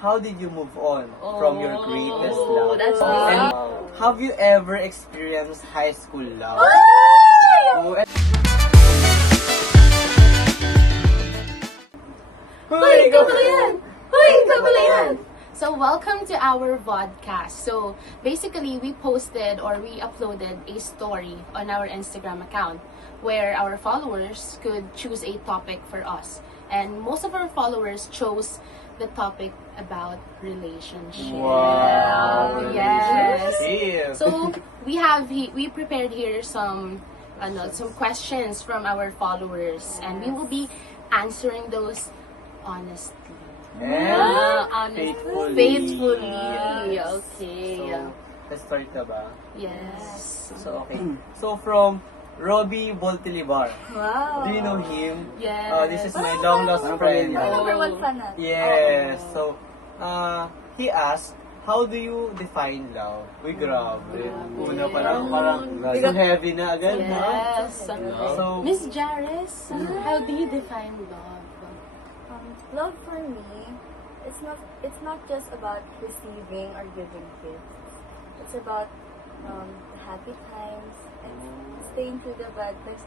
how did you move on from your greatest love? That's And nice. have you ever experienced high school love? Oh, Hoy, ikaw pala yan! Hoy, ikaw pala yan! So, welcome to our vodcast. So, basically, we posted or we uploaded a story on our Instagram account where our followers could choose a topic for us. And most of our followers chose the topic about relationship. Wow. Yes. relationship. So, we prepared here some questions from our followers, and we will be answering those honestly. And Faithfully. Yes. Okay. So, let's start na ba? Yes. So, okay. So, from Robbie Voltilibar. Wow. Do you know him? Yes. This is my long lost friend. My number one fan natin. Yes. So, he asked, how do you define love? Uy, grabe. Una parang so heavy na agad, no? Yes. So, Miss Jaris, how do you define love? Love for me, it's not just about receiving or giving gifts. It's about the happy times and staying through the bad times.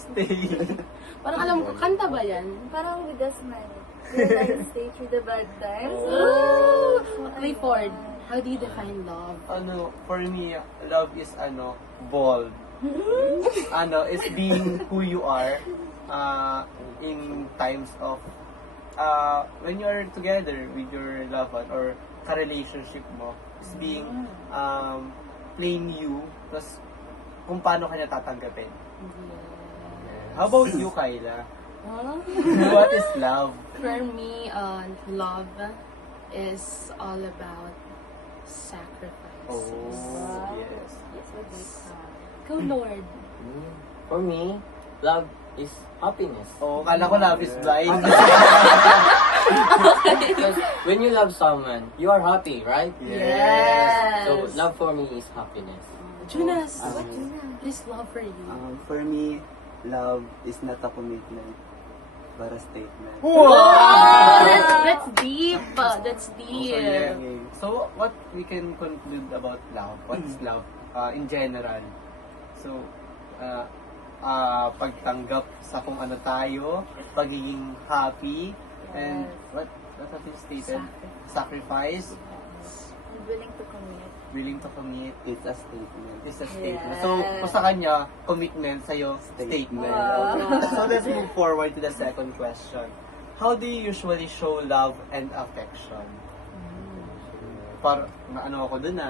stay. Parang alam ko, kanta ba yan? Parang with a smile. Feel like stay through the bad times. Clifford, how do you define love? For me, love is, bold. Is being who you are, in times of, when you are together with your loved one or ka-relationship mo, is being, plain you, plus kung paano ka niya tatanggapin. How about you, Kyla? What is love? For me, love is all about sacrifices. Oh, yes. Go, Lord. For me, love is happiness. Oh, kala ko love is blind. Because when you love someone, you are happy, right? Yes. So love for me is happiness. Junas, what is love for you? For me, love is not a commitment, but a statement. Oh, that's deep. That's deep. So, what we can conclude about love? What is love in general? So, pagtanggap sa kung ano tayo, pagiging happy, and what have you stated? Sacrifice, I'm willing to commit. willing to commit. It's a statement. It's a statement. So, kung sa kanya, commitment, sa'yo, statement. So, let's move forward to the second question. How do you usually show love and affection? Ano ako dun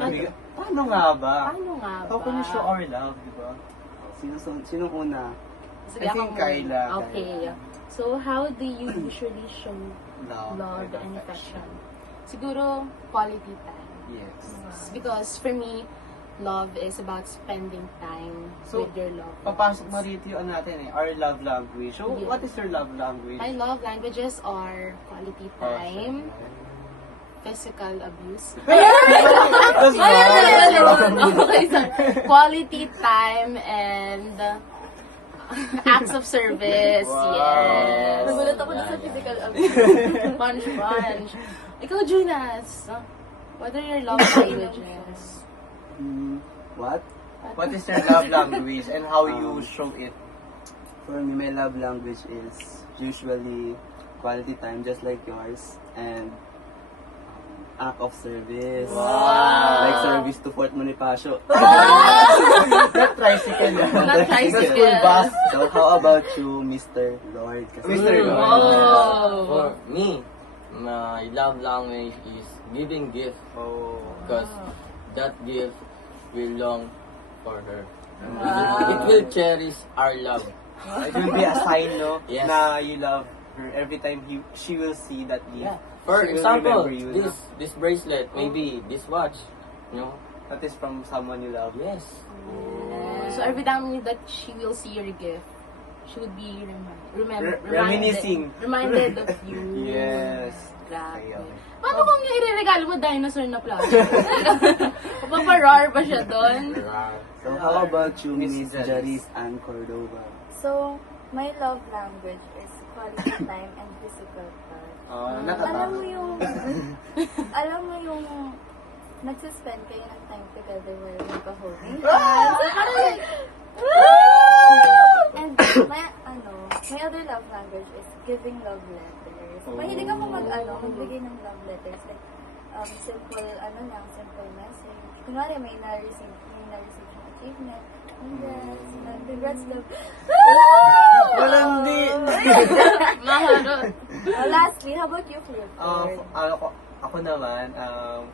paano nga ba? Paano nga ba? How can you show our love, di ba? Sinong una? Sige, I think ako muna. Kyla. Okay. So, how do you usually show Love love and and affection? Siguro, quality time. Yes. Because for me, love is about spending time So, with your loved ones. Papasok na rito yung our love language. So, Yeah. what is your love language? My love languages are quality time, physical abuse. That's Okay, sorry. Quality time and acts of service. Wow. Yes. Nagulat ako na sa physical abuse. Punch. Ikaw, Junas. What are your love languages? What? What is your love language and how you show it? For me, my love language is usually quality time, just like yours, and act of service. Like service to Fort Bonifacio. Not tricycle. Not tricycle. School bus. So, how about you, Mr. Lord? Mr. Lord. For me, my love language is giving gift Oh. because that gift will long for her. It will cherish our love. It will be a sign, no? Yes. Na you love her. Every time she will see that gift. For She will example, remember you, this bracelet, maybe this watch, That is from someone you love. Yes. So every time that she will see your gift, she would be Reminiscing. reminded of you. Yes. Grabe. Okay. Paano kung yung ireregalo mo dinosaur na plastic? Paparar pa siya doon? So, how about you, Miss Miss Janice Jaris Ann Cordova? So, my love language is quality time and physical touch. Alam Natatak. mo yung, nagsuspend kayo ng time together while magka-holding hands. Parang like, and my other love language is giving love letters. Mahilig ako magbigay ng love letters. Like, simple message. Kunwari, may na-receive yung achievement. Congrats, love. Malandi! Maharot. Lastly, how about you, Clifford? Ako naman,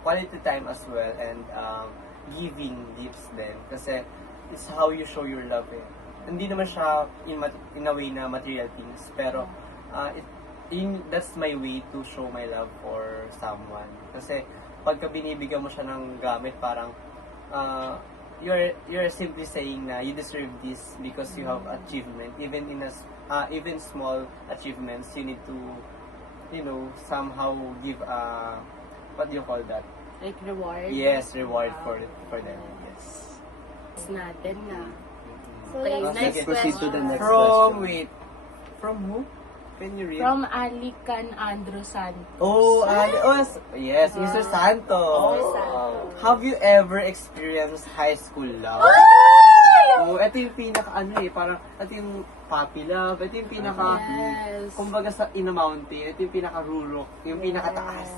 quality time as well and giving gifts din. Kasi it's how you show your love eh. Hindi naman siya in a way na material things, pero that's my way to show my love for someone. Kasi pagka binibigyan mo siya ng gamit, parang you're simply saying na you deserve this because you have achievement. Even small achievements, you need to somehow give what do you call that? Like reward. Yes, reward for them. Yes. It's natin na. So, Okay, let's next proceed to the next From question. from who? Can you read? From Alican Andro Santos. Yes, Mr. Santos. Santos. Have you ever experienced high school love? Ito yung parang ito yung puppy love, ito yung Yes. kumbaga in a mountain, ito yung pinaka-rurok, yung pinakataas.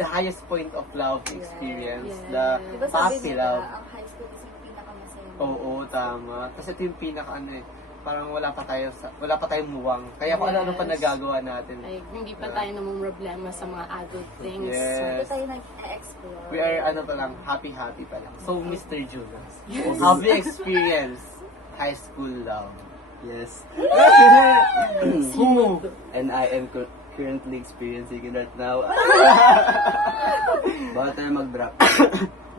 The highest point of love experience, Yes. the Diba sabi puppy nila, love. ang high school is yung pinakamasaya. Oo, tama. Kasi ito yung parang wala pa tayong muwang. Kaya kung ano-ano pa Yes. nagagawa natin. Like, hindi pa tayo namang problema sa mga adult things. Yes. Ito tayo nag-explore. We are happy pa lang. So, Mr. Julius, have you experienced high school love? Yes. Who? And I am currently experiencing it right now. Baka tayo mag-drop.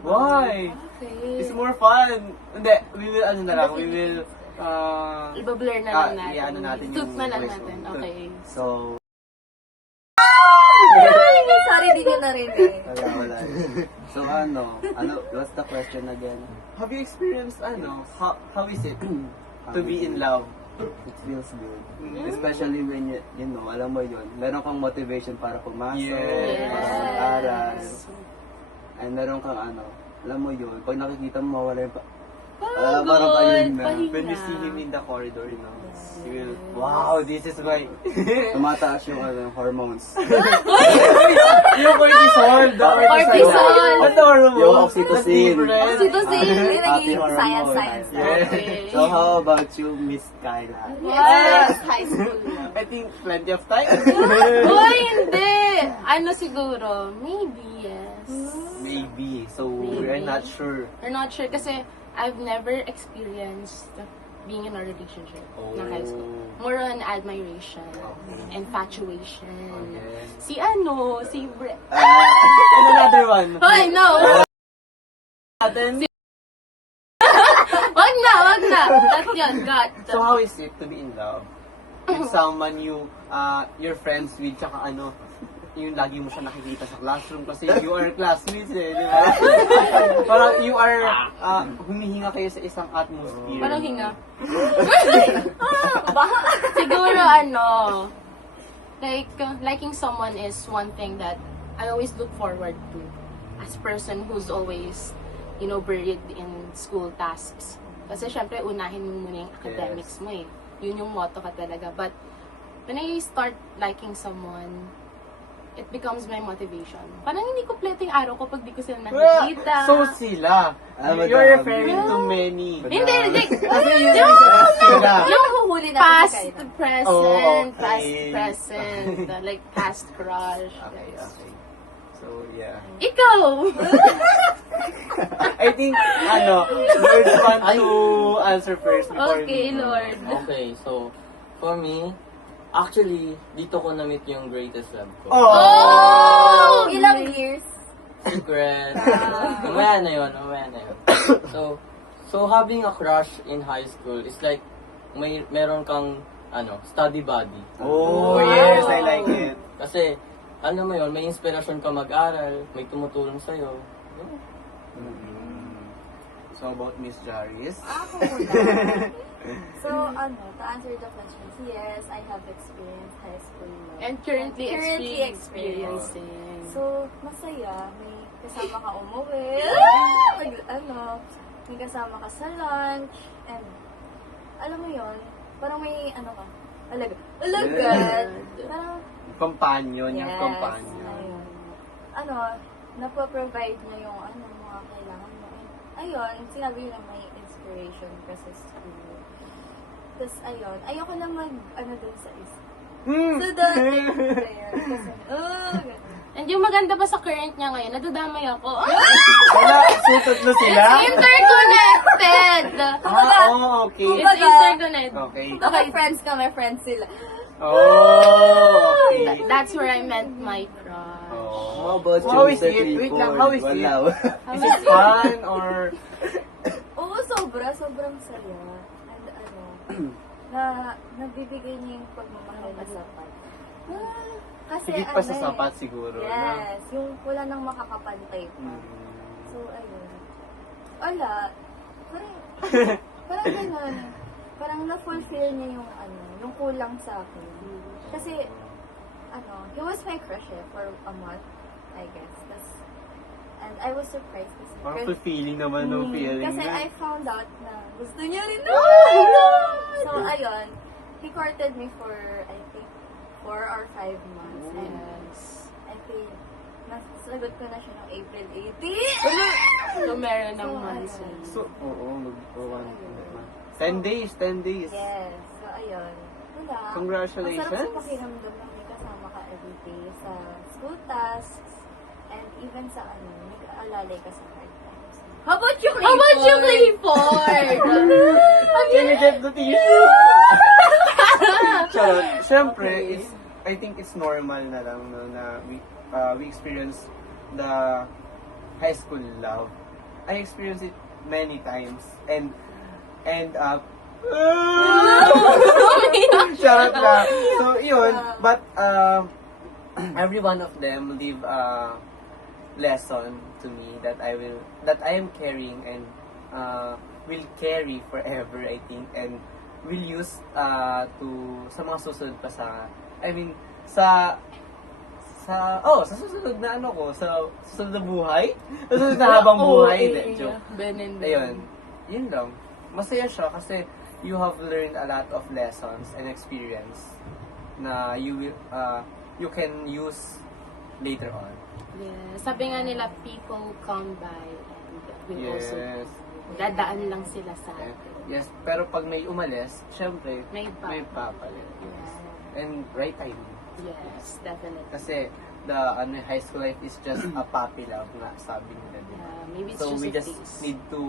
Why? Okay. It's more fun. Hindi, we will Iba-blur na lang natin. i-ano natin Toot yung na lang voice natin. mo. Okay. So, Sorry, di nyo narinig. wala. So what's the question again? Have you experienced how is it to be in love? It feels good. Especially when alam mo yun, meron kang motivation para pumasok, Yes. para mag-aral. And meron kang alam mo yun, pag nakikita mo mawala yung parang ayun na. Pahinga. When you see him in the corridor, you will, wow, this is my... Tumataas yung hormones. yung cortisol. Cortisol. What's the hormone? Yung oxytocin. Oxytocin. Yung Happy naging hormone. science. Yes. Okay. So how about you, Miss Kyla? Yes, high school. I think plenty of time. Uy, hindi! Siguro, maybe, yes. Maybe. So, we're not sure. We're not sure kasi I've never experienced being in a relationship na high school. More on admiration, infatuation. Okay. Si Brett. And another one. Hoy, no! Natin. Wag na! That's yun, God. So, how is it to be in love? With someone you're friends with, tsaka yung lagi mo siya nakikita sa classroom kasi you are classmates di ba? Parang you are, humihinga kayo sa isang atmosphere. Parang hinga. Siguro liking someone is one thing that I always look forward to as a person who's always, buried in school tasks. Kasi syempre, unahin mo muna yung academics mo eh. Yun yung motto ka talaga. But when I start liking someone, it becomes my motivation. Parang hindi kompleto yung araw ko pag di ko sila nakikita. So sila. You're referring to many. Hindi. Kasi sila. Yung huhuli natin Past, si Kyla. present, Oh, okay. past, present. Like, past crush. Okay. So, yeah. Ikaw! I think, Lord want to answer first before Okay, me. Lord. Okay, so, for me, actually, dito ko na-meet yung greatest love ko. Oh! Ilang years? Secret. Mamaya na yun. So having a crush in high school is like, meron kang, study buddy. Oh, yes, I like it. Kasi, mo yun, may inspirasyon ka mag-aral, may tumutulong sa'yo. So about Miss Jaris. Ako muna. So, to answer the questions, yes, I have experienced high school life. And currently experiencing. experiencing. So, masaya. May kasama ka umuwi. May kasama ka sa lunch. And, alam mo yon parang may, alagad. Parang, Companion, yung yes, companion. ayun. Napoprovide niya yung, mga kailangan mo. And, ayun, sinabi yun na may inspiration ka sa school. Tapos, ayun, ayoko na dun sa isa. So, dati, ayun, kasi, ganun. And yung maganda pa sa current niya ngayon, nadadamay ako. Wala, sutot na sila? It's interconnected! Okay. It's Kumbaga, interconnected. Okay. Okay, friends kami, friends sila. Oh, okay. That's where I met my crush. Oh. How about How you, is Mr. it? Wait lang, Clifford? how is it? Wala. Is it fun or... Oo, sobrang saya. And nabibigay niya yung pagmamahal na sapat. Kasi Higit pa sa sapat siguro. Yes, yung wala nang makakapantay pa. No? So, ayun. Wala. Parang ganun. Parang na-fulfill niya yung kulang sa akin. Kasi, he was my crush for a month, I guess. And I was surprised kasi. Parang fulfilling naman ng feeling Kasi na. I found out na gusto niya rin So, ayun. He courted me for, I think, 4 or 5 months. And Yes. I think, nasagot ko na siya noong April 18. So, meron ng So, months. ayun. So, oo, 10 days, 10 days. Yes. So, ayun. Wala. Congratulations. Ang sarap sa pakiramdam na may kasama ka everyday sa school tasks and even sa nag-aalalay ka sa hard times. How about you, How about you, Clifford? Can you get the tissue? Charot. Siyempre, I think it's normal na lang no, na we experience the high school love. I experienced it many times and charot lang. So, yun. But, every one of them leave a lesson to me that I am carrying and will carry forever, I think, and will use sa mga susunod pa sa susunod na sa susunod na buhay, sa susunod na habang buhay, joke. Ben and Ben. Ayun, yun lang. Masaya siya kasi you have learned a lot of lessons and experience na you can use later on. Yeah. Sabi nga nila, people come by and will also Yes. dadaan lang sila sa atin. Yes, pero pag may umalis, syempre, May may papalit. Yes. And right timing. Yes, definitely. Kasi the high school life is just a puppy love nga, sabi nila. Diba? Yeah, maybe it's So just we a just phase. need to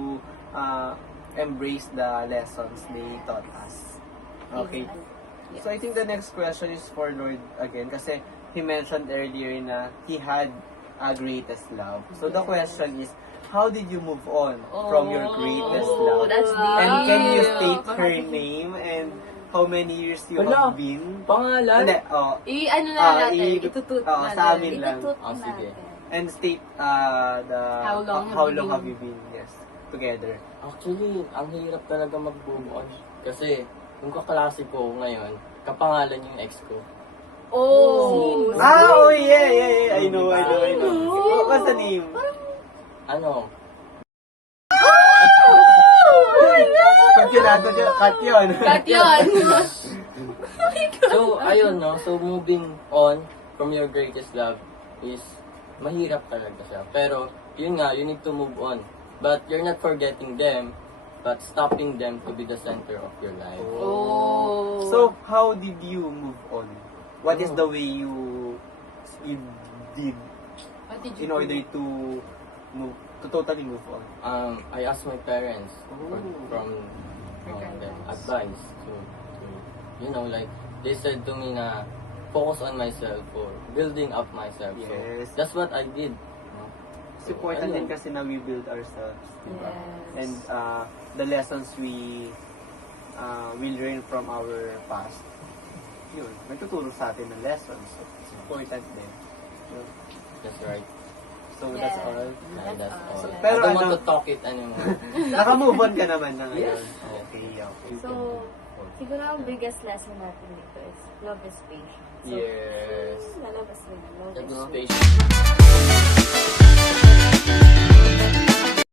embrace the lessons they taught us. Okay. Yes. So I think the next question is for Lord again kasi he mentioned earlier na he had a greatest love. So the Yes. question is, how did you move on from your greatest Oh, love? that's deep. And can you state her name and how many years you Wala. have been? Pangalan? Hindi, I-ano na natin, itutut oo, natin. sa amin lang. Itutut Oh, sige. natin. And state the How long have have you you been yes together? Actually, ang hirap talaga mag-move on. Kasi, yung kaklase ko ngayon, kapangalan yung ex ko. Oh! Oh yeah. I know. What's the name? Ano? Cut yun. Cut yun! So, ayun, no? So, moving on from your greatest love is mahirap talaga siya. Pero, yun nga, you need to move on. But you're not forgetting them, but stopping them to be the center of your life. Oh! So, how did you move on? What is the way you did What did you in do? order to totally move on? I asked my parents from them advice to, you know, like, they said to me na focus on myself or building up myself. Yes. So, that's what I did. No? It's important ayun. din kasi na we build ourselves. Diba? Yes. And the lessons we learn from our past, yun, nagtuturo sa atin ng lessons. So, it's important din. So, That's right. So, Yes. that's all. That's all. Yeah. Pero I don't want ano- to talk it anymore. Naka-move on ka naman na ngayon. Yes. Okay, okay. So, siguro ang biggest lesson natin dito is love is patient. So, Yes. lalabas mo yun. Love That's is patient.